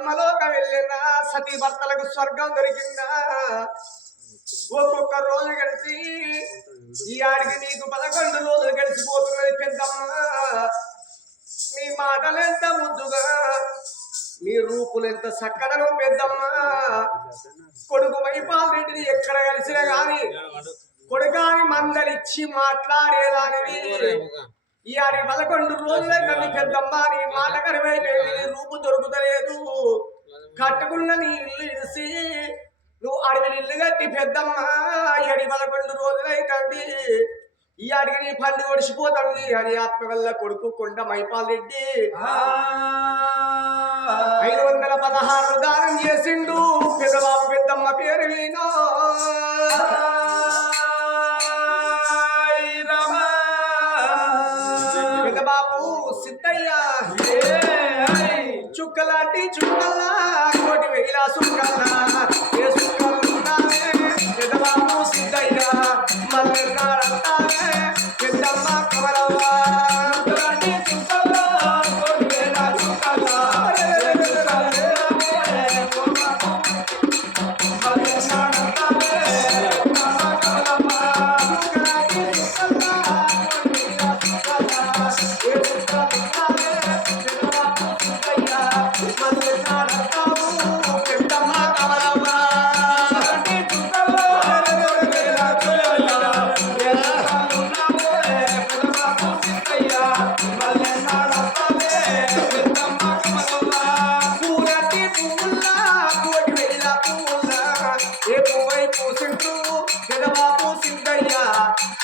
బ్రహ్మలోక వెళ్ళినా సతీ భర్తలకు స్వర్గం దొరికిందా? ఒక్కొక్క రోజు గడిచి ఈ ఆడికి నీకు పదకొండు రోజులు గడిచిపోతున్నది పెద్దమ్మ. నీ మాటలు ఎంత ముద్దుగా నీ రూపులు ఎంత చక్కదనం పెద్దమ్మ. కొడుకు వైపాలరెడ్డిని ఎక్కడ కలిసినా గాని కొడుకాని మందలిచ్చి మాట్లాడేదానివి. ఈ ఆడి పదకొండు రోజులైన నీ పెద్దమ్మ నీ మాట కరివైపోయింది నీ రూపు దొరుకుతలేదు. కట్టుకున్న నీ ఇల్లు ఇడిసి నువ్వు అడవి ఇల్లు కట్టి పెద్దమ్మ ఈ అడి పదకొండు రోజులైతుంది ఈ అడిగి నీ పండు ఒడిసిపోతుంది అని ఆత్మ వల్ల కొడుకు కొండ మైపాలరెడ్డి ఐదు వందల పదహారు దానం చేసిండు. పెదబాబు పెద్దమ్మ పేరు వినో. పెదబాబు సిద్ధయ్య చుక్కలాంటి చుక్కల్లా కోటి వేల సుక్కల్లా ఏ సుక్కలున్నావే పెదబాబు సిద్ధయ్య మల్లెన్నాడంతావే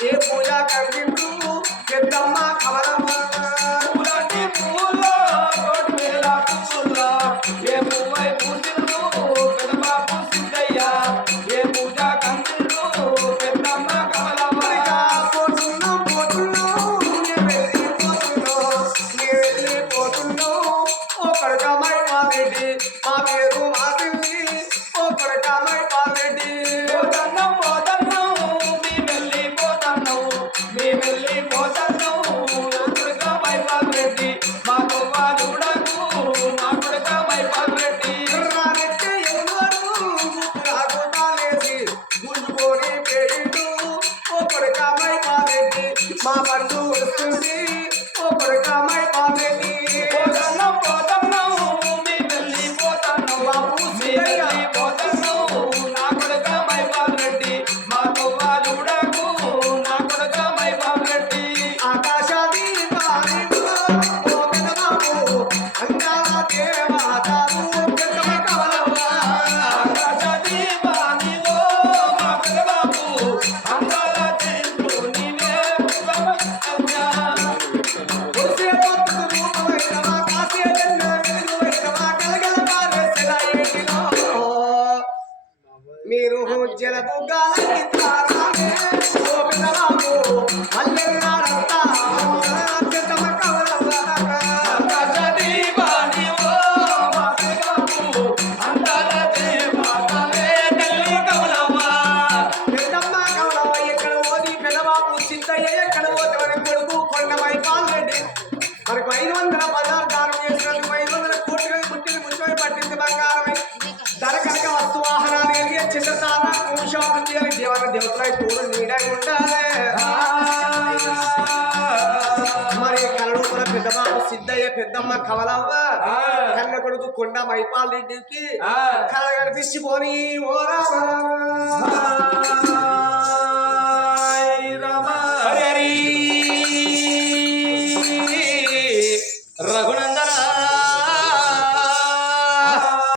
ఏ పూజ కంటిండ్రు పెద్దమ్మ కమలమ్మ. పూరటి పువ్వుల్లా వేల పువ్వుల్లా ఏ పువ్వై పూసిండ్రు పెదబాబు సింగయ్య ఏ పూజ కంటిండ్రు పెద్దమ్మ కమలమ్మ. పోతున్నా పోతున్నా నే వెళ్ళిపోతున్నా నే వెళ్ళిపోతున్నా ఓ కడకమై పారెడ్డి మా పేరు మాదిల్లి ఓ ఎక్కడ పోతే కొడుకు కొండమై పాల్రెడ్డి. நீடாய் தேவன தேவனாய் தோடு మరి కలడు మన పెద్దమ్మ సిద్ధయ్య పెద్దమ్మ కమలమ్మ కన్న కొడుకు కొండ మైపాల్ రెడ్డికి కళ కనిపించి పోని ఓరా రామ హరి.